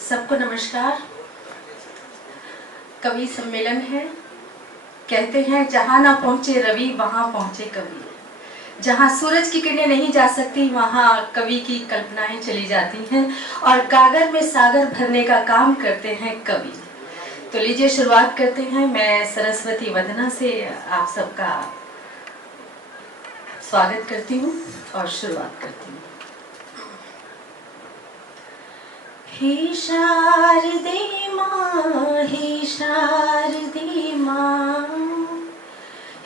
सबको नमस्कार। कवि सम्मेलन है। कहते हैं जहाँ ना पहुँचे रवि वहाँ पहुँचे कवि। जहाँ सूरज की किरणें नहीं जा सकती वहाँ कवि की कल्पनाएं चली जाती हैं और गागर में सागर भरने का काम करते हैं कवि। तो लीजिए शुरुआत करते हैं। मैं सरस्वती वंदना से आप सबका स्वागत करती हूँ और शुरुआत करती हूँ। हे शारदे माँ, हे शारदे माँ,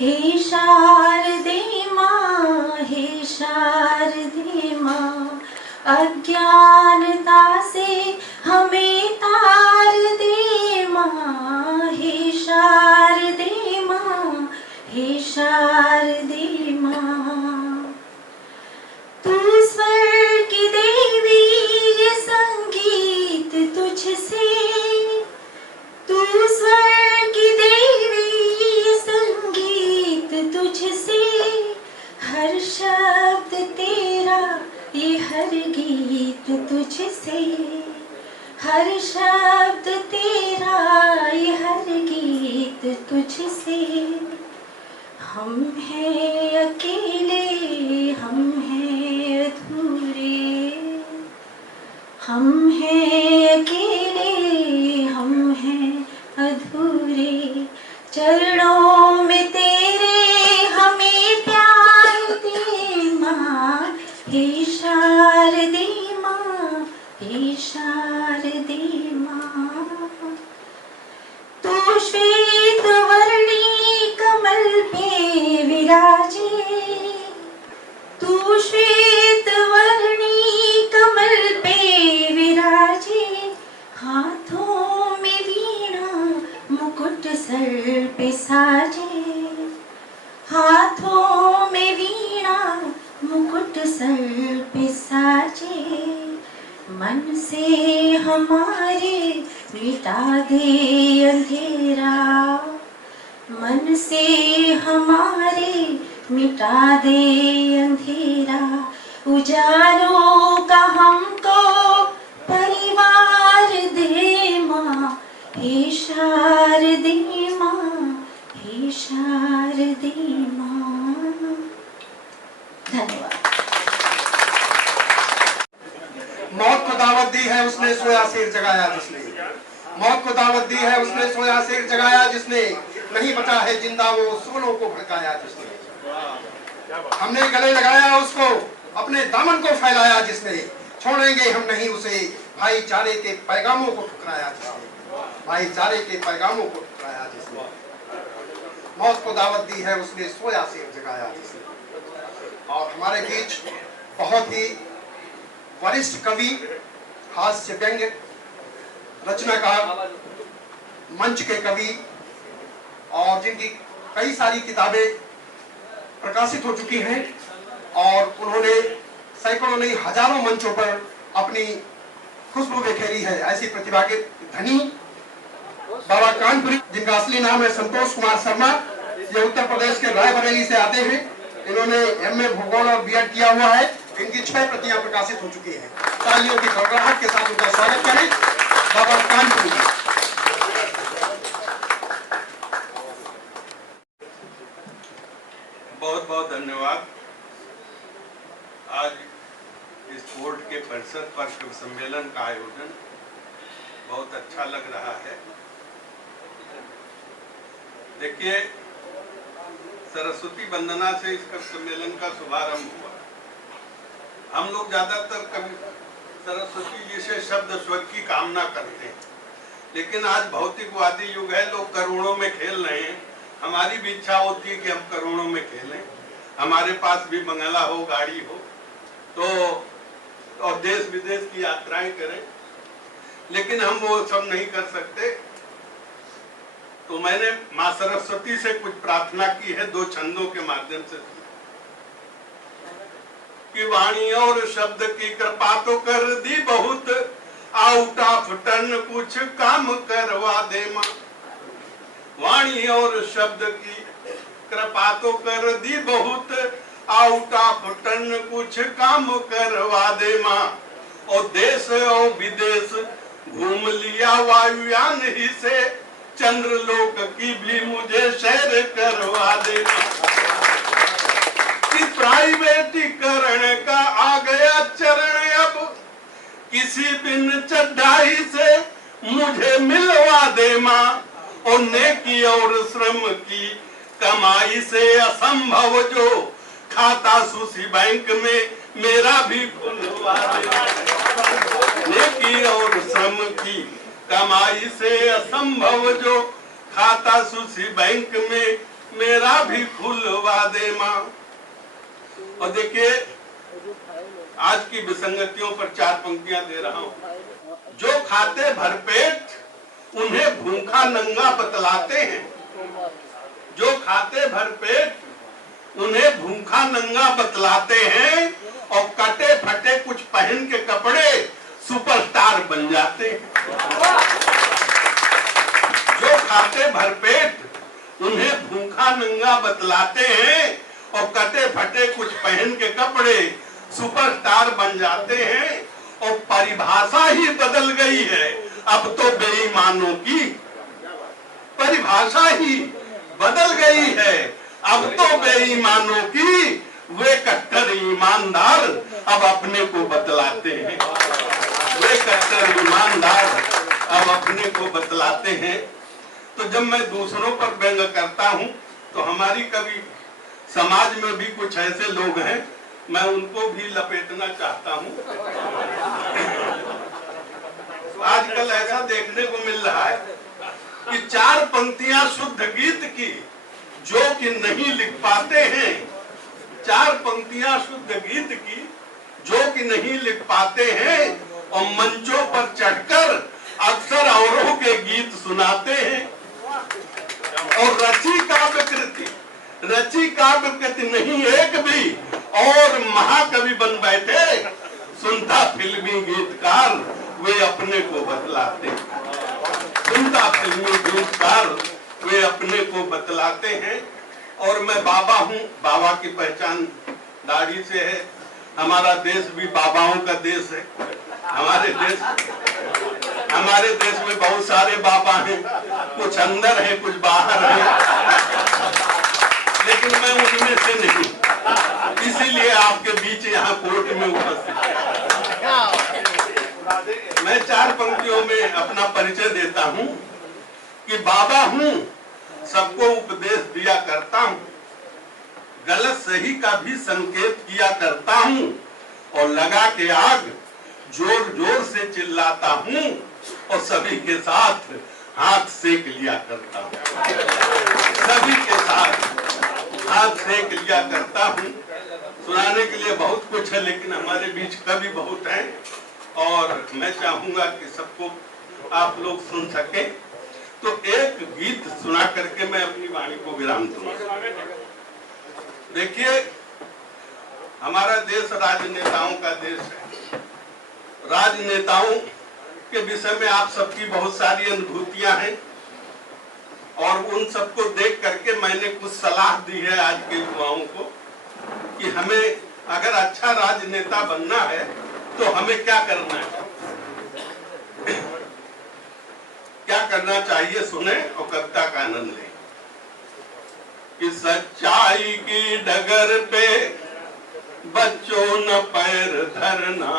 हे शारदे माँ, हे शारदे माँ, अज्ञानता से हमें तार दे माँ। हे शारदे माँ, हे शारदे माँ, तू स्वर की देवी, ये संगीत तुझसे, तू स्वर की देवी, ये संगीत तुझसे, हर शब्द तेरा, ये हर गीत तुझसे, हर शब्द तेरा, ये हर गीत तुझसे। हम हैं अकेले, हम हैं अधूरे, हम हैं अकेले, हम हैं अधूरे, चरणों में तेरे हमें प्यार दे माँ। हे शारदे माँ, हे शारदे माँ, तू श्वेत वर्णी कमल पे विराजे, तू श्वेत वर्णी कमल पे विराजे, हाथों में वीणा मुकुट सर पे साजे, हाथों में वीणा मुकुट सर पे साजे, मन से हमारे मिटा दे अंधेरा, मन से हमारे मिटा दे अंधेरा, उजालों का हमको परिवार दे माँ। हे शारदे माँ, हे शारदे माँ। धन्यवाद। मौत को दावत दी है उसने सोया शेर जगाया जिसने, मौत को दावत दी है उसने सोया शेर जगाया जिसने, नहीं बचा है जिंदा वो सोलों को भड़काया जिसने, हमने गले लगाया उसको अपने दामन को फैलाया जिसने, छोड़ेंगे हम नहीं उसे भाईचारे के पैगामों को ठुकराया जिसने, भाईचारे के पैगामों को ठुकराया जिसने, मौत को दावत दी है उसने सोया शेर जगाया जिसने। और हमारे बीच बहुत ही वरिष्ठ कवि, हास्य व्यंग्य रचनाकार, मंच के कवि और जिनकी कई सारी किताबें प्रकाशित हो चुकी हैं और उन्होंने सैकड़ों नहीं हजारों मंचों पर अपनी खुशबू बिखेरी है, ऐसी प्रतिभा के धनी बाबा कानपुरी, जिनका असली नाम है संतोष कुमार शर्मा, ये उत्तर प्रदेश के रायबरेली से आते हैं। इन्होंने एमए भूगोल और बीएड किया हुआ है। इनकी 6 प्रतियां प्रकाशित हो चुकी हैं। तालियों की गड़गड़ाहट के साथ उनका स्वागत करें बाबा कानपुरी। बहुत बहुत धन्यवाद। आज इस बोर्ड के परिषद पर कवि सम्मेलन का आयोजन बहुत अच्छा लग रहा है। देखिए, सरस्वती वंदना से इस कवि सम्मेलन का शुभारंभ हुआ। हम लोग ज्यादातर कवि सरस्वती जी से शब्द स्वर की कामना करते हैं, लेकिन आज भौतिकवादी युग है, लोग करोड़ों में खेल रहे हैं। हमारी भी इच्छा होती है कि हम करोड़ों में खेलें, हमारे पास भी बंगला हो, गाड़ी हो, तो और देश विदेश की यात्राएं करें, लेकिन हम वो सब नहीं कर सकते। तो मैंने माँ सरस्वती से कुछ प्रार्थना की है 2 छंदों के माध्यम से कि वाणी और शब्द की कृपा तो कर दी बहुत, आउट ऑफ टर्न कुछ काम करवा दे माँ। वाणी और शब्द की कृपा तो कर दी बहुत, आउट ऑफ टर्न कुछ काम करवा दे माँ। और देश और विदेश घूम लिया वायुयान ही से, चंद्रलोक की भी मुझे सैर करवा देना। कि प्राइवेटीकरण का आ गया चरण, अब किसी बिन चढ़ाई से मुझे मिलवा दे माँ। और नेकी और श्रम की कमाई से असंभव जो खाता सुशी बैंक में मेरा भी खुलवा दे। नेकी और श्रम की कमाई से असंभव जो खाता सुशी बैंक में मेरा भी खुलवा दे माँ। और देखिए आज की विसंगतियों पर 4 पंक्तियां दे रहा हूं। जो खाते भरपेट उन्हें भूखा नंगा बतलाते हैं। जो खाते भरपेट उन्हें भूखा नंगा बतलाते हैं, और कटे फटे कुछ पहन के कपड़े सुपरस्टार बन जाते हैं। जो खाते भरपेट उन्हें भूखा नंगा बतलाते हैं, और कटे फटे कुछ पहन के कपड़े सुपरस्टार बन जाते हैं। और परिभाषा ही बदल गई है अब तो बेईमानों की, परिभाषा ही बदल गई है अब तो बेईमानों की। वे कट्टर ईमानदार अब अपने को बतलाते हैं। वे कट्टर ईमानदार अब अपने को बतलाते हैं। तो जब मैं दूसरों पर व्यंग करता हूं तो हमारी कभी समाज में भी कुछ ऐसे लोग हैं, मैं उनको भी लपेटना चाहता हूं। आजकल ऐसा देखने को मिल रहा है कि 4 पंक्तियां शुद्ध गीत की जो कि नहीं लिख पाते हैं, 4 पंक्तियां शुद्ध गीत की जो कि नहीं लिख पाते हैं, और मंचों पर चढ़कर अक्सर औरों के गीत सुनाते हैं। और रची काव्य कृति नहीं एक भी, और महाकवि बन बैठे सुनता फिल्मी गीतकार वे अपने को बतलाते हैं। सुनता फिल्मी गीतकार वे अपने को बतलाते हैं। और मैं बाबा हूँ, बाबा की पहचान दाढ़ी से है। हमारा देश भी बाबाओं का देश है। हमारे देश में बहुत सारे बाबा हैं, कुछ अंदर है कुछ बाहर है, लेकिन मैं उनमें से नहीं, इसीलिए आपके बीच यहाँ कोर्ट में उपस्थित। मैं 4 पंक्तियों में अपना परिचय देता हूँ कि बाबा हूँ, सबको उपदेश दिया करता हूँ, गलत सही का भी संकेत किया करता हूँ, और लगा के आग जोर जोर से चिल्लाता हूँ, और सभी के साथ हाथ सेक लिया करता हूँ। सभी के साथ हाथ सेक लिया करता हूँ। सुनाने के लिए बहुत कुछ है, लेकिन हमारे बीच कवि बहुत हैं, और मैं चाहूंगा कि सबको आप लोग सुन सके। तो एक गीत सुना करके मैं अपनी वाणी को विराम दूंगा। देखिए, हमारा देश राजनेताओं का देश है। राजनेताओं के विषय में आप सबकी बहुत सारी अनुभूतियां हैं, और उन सबको देख करके मैंने कुछ सलाह दी है आज के युवाओं को कि हमें अगर अच्छा राजनेता बनना है तो हमें क्या करना है, क्या करना चाहिए। सुने और कविता का आनंद लें। कि सच्चाई की डगर पे बच्चों न पैर धरना,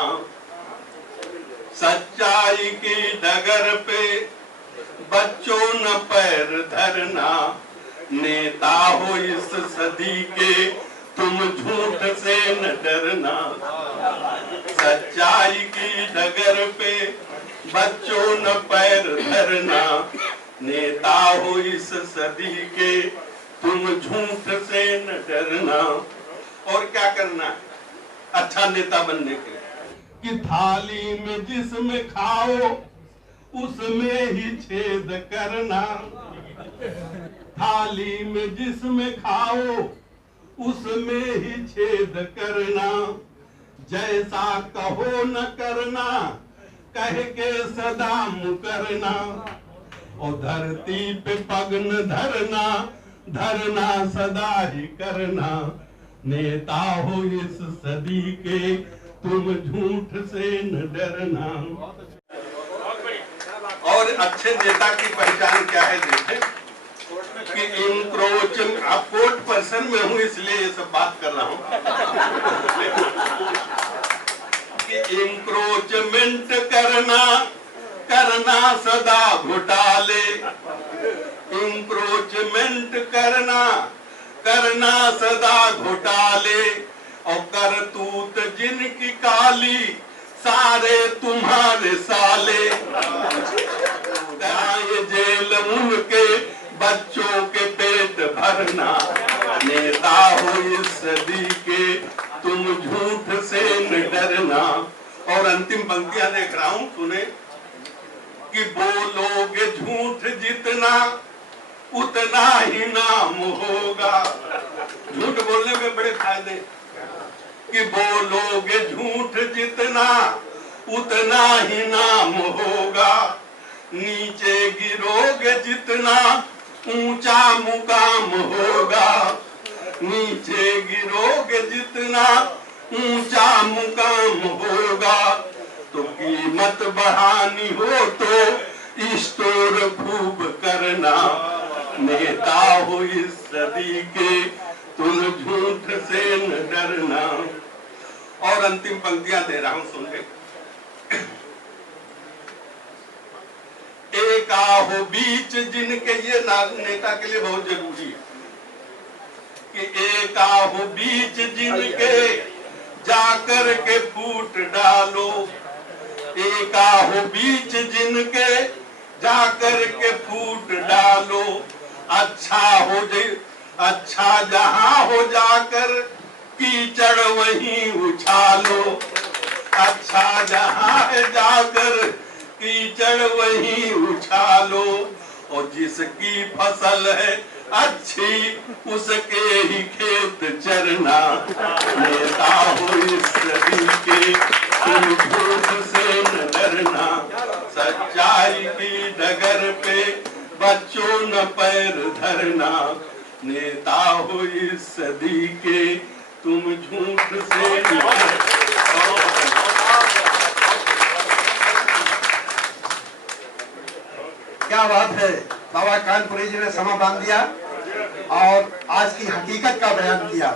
सच्चाई की डगर पे बच्चों न पैर धरना, नेता हो इस सदी के तुम झूठ से न डरना। सच्चाई की डगर पे बच्चों न पैर धरना, नेता हो इस सदी के तुम झूठ से न डरना। और क्या करना है अच्छा नेता बनने के लिए? कि थाली में जिसमें खाओ उसमें ही छेद करना, थाली में जिसमें खाओ उसमें ही छेद करना, जैसा कहो न करना कह के सदा मुकरना, और धरती पे पग न धरना, धरना सदा ही करना, नेता हो इस सदी के तुम झूठ से न डरना। अच्छे नेता की पहचान क्या है देखें कि इंक्रोच, आप कोर्ट पर्सन में हूं इसलिए ये सब बात कर रहा हूं कि इंक्रोचमेंट करना सदा घोटाले, इंक्रोचमेंट करना सदा घोटाले, और करतूत जिनकी काली सारे तुम्हारे साले, कराए जेल उनके बच्चों के पेट भरना, नेता हो इस सदी के तुम झूठ से न डरना। और अंतिम पंक्तियां देख रहा हूं, सुने कि बोलोगे झूठ जितना उतना ही नाम होगा। झूठ बोलने में बड़े फायदे, कि बोलोगे झूठ जितना उतना ही नाम होगा, नीचे गिरोगे जितना ऊंचा मुकाम होगा, नीचे गिरोगे जितना ऊंचा मुकाम होगा, तो कीमत बढ़ानी हो तो स्टोर खूब करना, नेता हो इस सदी के तुम झूठ से न डरना। और अंतिम पंक्तियां दे रहा हूं, सुन ले। एक हो बीच जिनके, ये नेता के लिए बहुत जरूरी है कि एक हो बीच जिनके जाकर के फूट डालो, एक हो बीच जिनके जाकर के फूट डालो, अच्छा जहां हो जाकर कीचड़ वहीं उछालो, अच्छा जहां है जाकर कीचड़ वहीं उछालो, और जिसकी फसल है अच्छी उसके ही खेत चरना, नेता हो इस सदी के तुम झूठ से न डरना, सच्चाई की डगर पे बच्चों न पैर धरना, नेता हो इस सदी के तुम झूठ से न डरना। क्या बात है, बाबा कानपुरी जी ने समा बांध दिया और आज की हकीकत का बयान किया।